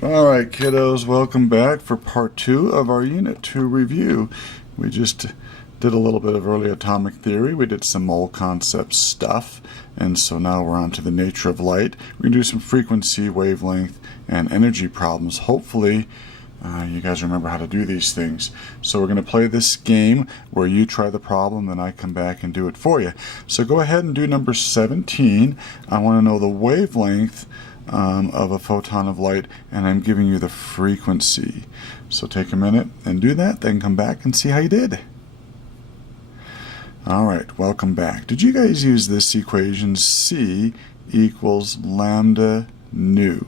Alright kiddos, welcome back for part 2 of our Unit 2 review. We just did a little bit of early atomic theory, we did some mole concept stuff, and so now we're on to the nature of light. We can do some frequency, wavelength, and energy problems. Hopefully you guys remember how to do these things. So we're going to play this game where you try the problem, then I come back and do it for you. So go ahead and do number 17. I want to know the wavelength of a photon of light, and I'm giving you the frequency. So take a minute and do that, then come back and see how you did. Alright, welcome back. Did you guys use this equation? C equals lambda nu.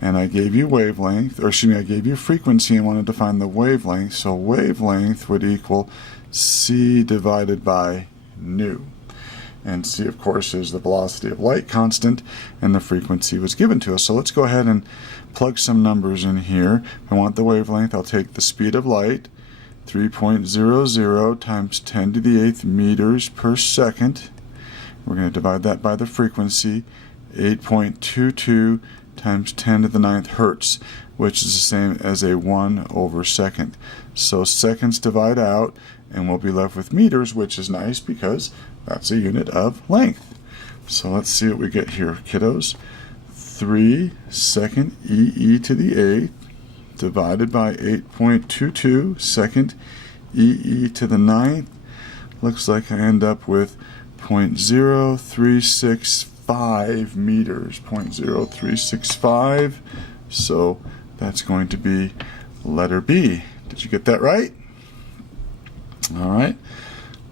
And I gave you wavelength, or excuse me, I gave you frequency and wanted to find the wavelength, so wavelength would equal C divided by nu. And C, of course, is the velocity of light constant, and the frequency was given to us. So let's go ahead and plug some numbers in here. If I want the wavelength, I'll take the speed of light, 3.00 times 10 to the 8th meters per second. We're going to divide that by the frequency, 8.22 times 10 to the 9th hertz, which is the same as a 1 over second. So seconds divide out, and we'll be left with meters, which is nice because that's a unit of length. So let's see what we get here, kiddos. 3 second e to the 8th divided by 8.22 second e to the 9th. Looks like I end up with 0.0365 meters. 0.0365. So that's going to be letter B. Did you get that right? All right.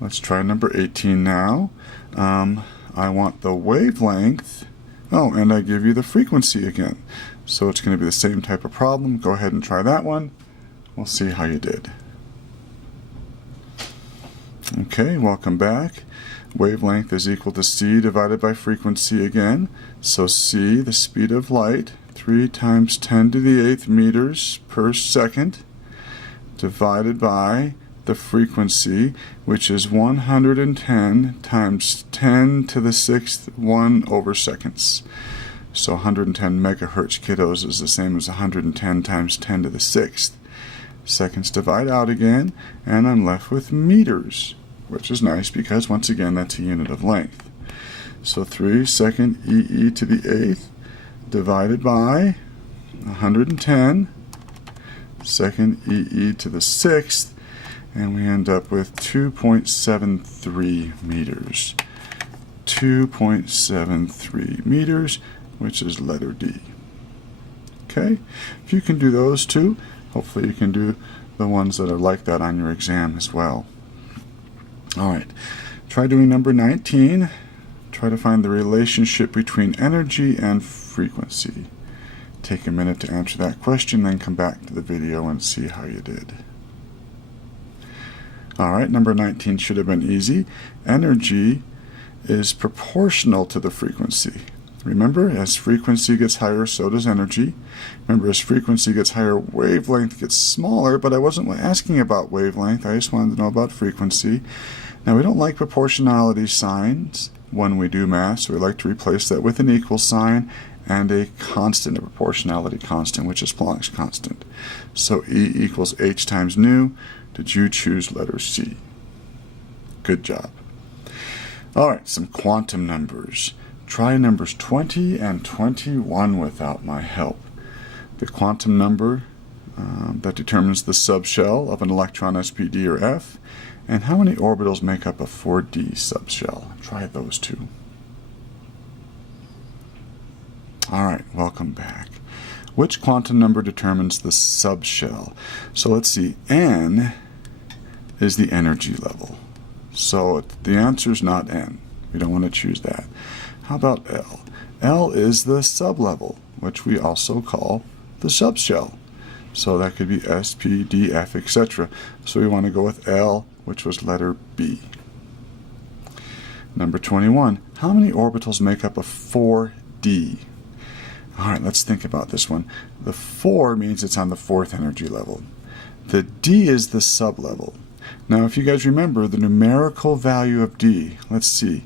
Let's try number 18 now. I want the wavelength. Oh, and I give you the frequency again. So it's going to be the same type of problem. Go ahead and try that one. We'll see how you did. Okay, welcome back. Wavelength is equal to C divided by frequency again. So C, the speed of light, 3 times 10 to the 8th meters per second, divided by the frequency, which is 110 times 10 to the 6th 1 over seconds. So 110 megahertz, kiddos, is the same as 110 times 10 to the 6th. Seconds divide out again, and I'm left with meters, which is nice because, once again, that's a unit of length. So 3 second e to the 8th divided by 110 second e to the 6th, and we end up with 2.73 meters. 2.73 meters, which is letter D. Okay, if you can do those two, hopefully you can do the ones that are like that on your exam as well. Alright, try doing number 19. Try to find the relationship between energy and frequency. Take a minute to answer that question, then come back to the video and see how you did. Alright, number 19 should have been easy. Energy is proportional to the frequency. Remember, as frequency gets higher, so does energy. Remember, as frequency gets higher, wavelength gets smaller, but I wasn't asking about wavelength. I just wanted to know about frequency. Now, we don't like proportionality signs when we do math, so we like to replace that with an equal sign and a constant, a proportionality constant, which is Planck's constant. So E equals h times nu. Did you choose letter C? Good job. Alright, some quantum numbers. Try numbers 20 and 21 without my help. The quantum number that determines the subshell of an electron SPD or F, and how many orbitals make up a 4D subshell. Try those two. Alright, welcome back. Which quantum number determines the subshell? So let's see, N is the energy level. So the answer is not N. We don't want to choose that. How about L? L is the sublevel, which we also call the subshell. So that could be S, P, D, F, etc. So we want to go with L, which was letter B. Number 21. How many orbitals make up a 4D? Alright, let's think about this one. The 4 means it's on the 4th energy level. The D is the sublevel. Now, if you guys remember the numerical value of D, let's see.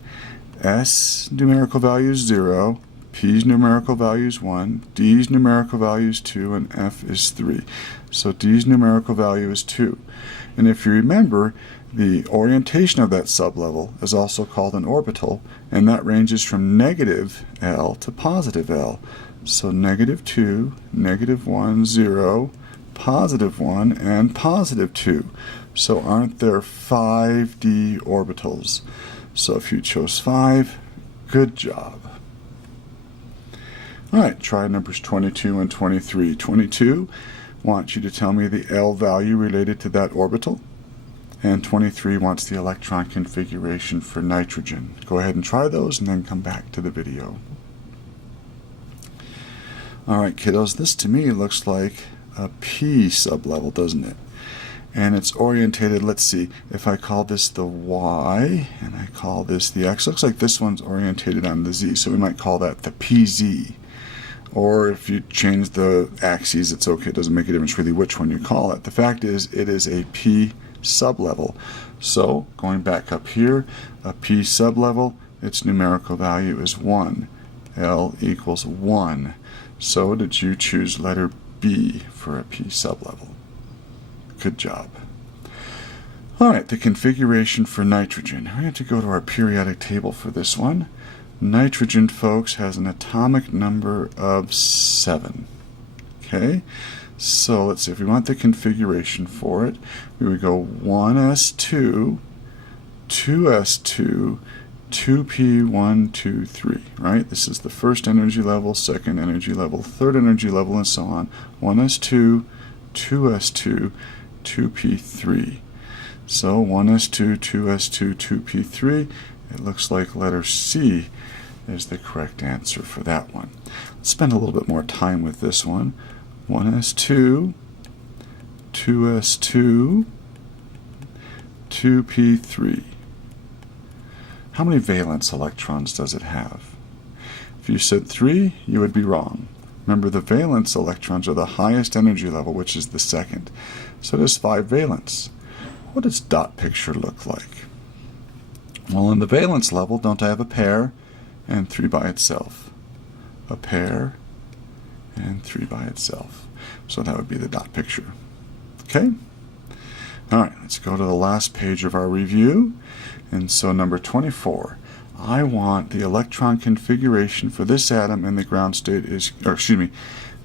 S numerical value is 0, P's numerical value is 1, D's numerical value is 2, and F is 3. So D's numerical value is 2. And if you remember, the orientation of that sublevel is also called an orbital, and that ranges from negative L to positive L. So negative 2, negative 1, 0, positive 1, and positive 2. So aren't there 5d orbitals? So if you chose 5, good job. All right, try numbers 22 and 23. 22 wants you to tell me the L value related to that orbital, and 23 wants the electron configuration for nitrogen. Go ahead and try those and then come back to the video. All right, kiddos, this to me looks like a P sublevel, doesn't it? And it's orientated, let's see, if I call this the Y and I call this the X, looks like this one's orientated on the Z, so we might call that the PZ. Or if you change the axes, it's okay, it doesn't make a difference really which one you call it. The fact is, it is a P sublevel. So, going back up here, a P sublevel, its numerical value is 1. L equals 1. So, did you choose letter B for a P sublevel? Good job. All right, the configuration for nitrogen. We have to go to our periodic table for this one. Nitrogen, folks, has an atomic number of 7. Okay, so let's see, if we want the configuration for it, we would go 1s2, 2s2, 2p1, 2, 3, right? This is the first energy level, second energy level, third energy level, and so on. 1s2, 2s2, 2p3. So 1s2, 2s2, 2p3. It looks like letter C is the correct answer for that one. Let's spend a little bit more time with this one. 1s2, 2s2, 2p3. How many valence electrons does it have? If you said 3, you would be wrong. Remember, the valence electrons are the highest energy level, which is the second. So there's 5 valence. What does dot picture look like? Well, in the valence level, don't I have a pair and 3 by itself? A pair and 3 by itself. So that would be the dot picture. Okay? All right, let's go to the last page of our review. And so number 24, I want the electron configuration for this atom in the ground state is,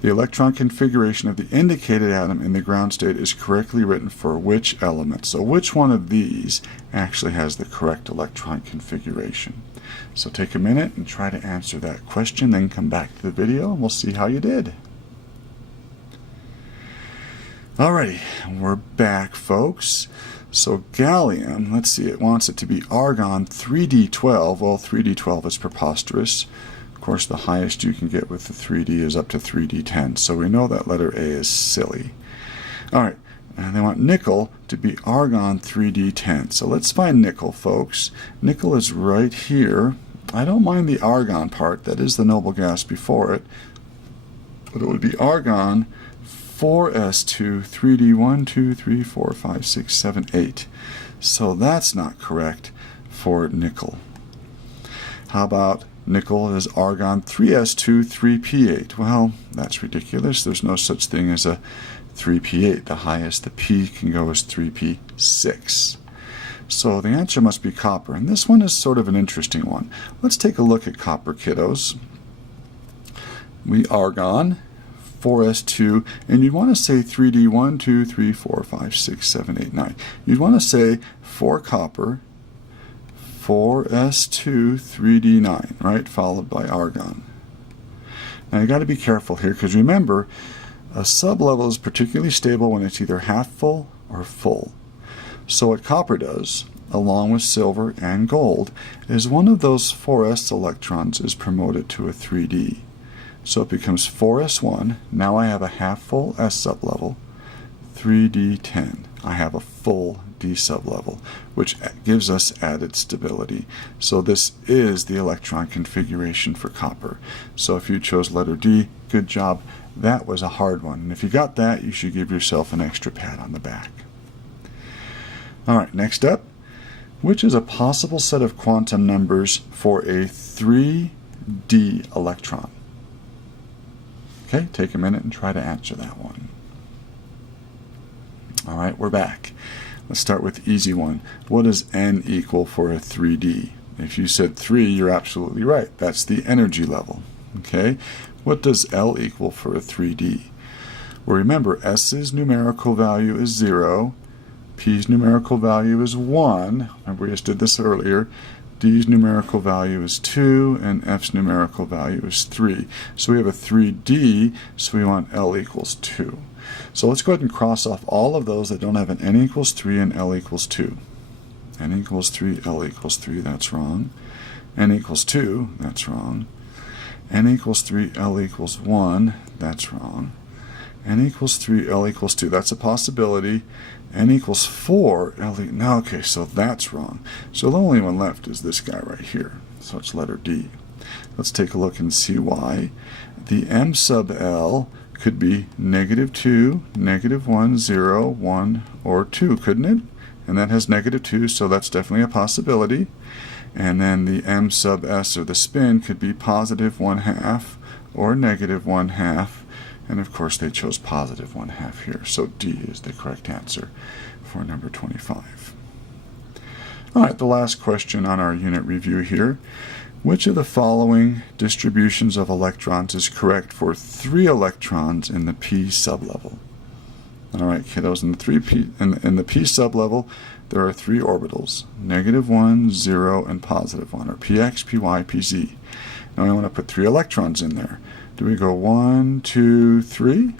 the electron configuration of the indicated atom in the ground state is correctly written for which element? So which one of these actually has the correct electron configuration? So take a minute and try to answer that question, then come back to the video and we'll see how you did. Alrighty, we're back, folks. So gallium, let's see, it wants it to be argon 3d12. Well, 3d12 is preposterous. Of course, the highest you can get with the 3d is up to 3d10, so we know that letter A is silly. All right, and they want nickel to be argon 3d10. So let's find nickel, folks. Nickel is right here. I don't mind the argon part, that is the noble gas before it, but it would be argon 4s2, 3d1, 2, 3, 4, 5, 6, 7, 8. So that's not correct for nickel. How about nickel is argon 3s2, 3p8. Well, that's ridiculous. There's no such thing as a 3p8. The highest the p can go is 3p6. So the answer must be copper. And this one is sort of an interesting one. Let's take a look at copper, kiddos. We argon 4s2, and you'd want to say 3d1, 2, 3, 4, 5, 6, 7, 8, 9. You'd want to say for copper 4s2, 3d9, right, followed by argon. Now you got to be careful here, because remember, a sublevel is particularly stable when it's either half full or full. So what copper does, along with silver and gold, is one of those 4s electrons is promoted to a 3d. So it becomes 4s1. Now I have a half full s sublevel, 3d10. I have a full d sublevel, which gives us added stability. So this is the electron configuration for copper. So if you chose letter D, good job. That was a hard one. And if you got that, you should give yourself an extra pat on the back. All right, next up, which is a possible set of quantum numbers for a 3 d electron? Okay, take a minute and try to answer that one. All right, we're back. Let's start with the easy one. What does N equal for a 3D? If you said 3, you're absolutely right. That's the energy level. Okay, what does L equal for a 3D? Well, remember, S's numerical value is 0, P's numerical value is 1. Remember, we just did this earlier. D's numerical value is 2, and F's numerical value is 3. So we have a 3D, so we want L equals 2. So let's go ahead and cross off all of those that don't have an N equals 3 and L equals 2. N equals 3, L equals 3, that's wrong. N equals 2, that's wrong. N equals 3, L equals 1, that's wrong. N equals 3, L equals 2, that's a possibility. N equals 4, no, okay, so that's wrong. So the only one left is this guy right here. So it's letter D. Let's take a look and see why. The M sub L could be -2, -1, 0, 1, or 2, couldn't it? And that has -2, so that's definitely a possibility. And then the M sub S, or the spin, could be +1/2 or -1/2. And of course they chose +1/2 here. So D is the correct answer for number 25. All right, the last question on our unit review here. Which of the following distributions of electrons is correct for 3 electrons in the P sublevel? All right, kiddos, in the P sublevel, there are 3 orbitals, -1, 0, and +1, or Px, Py, Pz. Now we want to put 3 electrons in there. Do we go 1, 2, 3?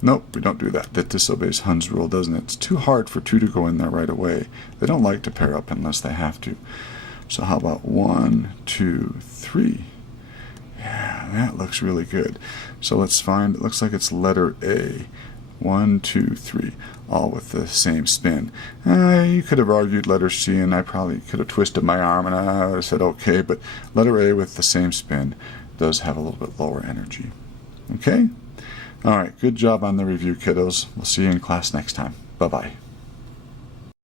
Nope, we don't do that. That disobeys Hund's rule, doesn't it? It's too hard for 2 to go in there right away. They don't like to pair up unless they have to. So how about 1, 2, 3? Yeah, that looks really good. So let's find, it looks like it's letter A. 1, 2, 3, all with the same spin. You could have argued letter C, and I probably could have twisted my arm, and I would have said okay, but letter A with the same spin does have a little bit lower energy. Okay? All right, good job on the review, kiddos. We'll see you in class next time. Bye-bye.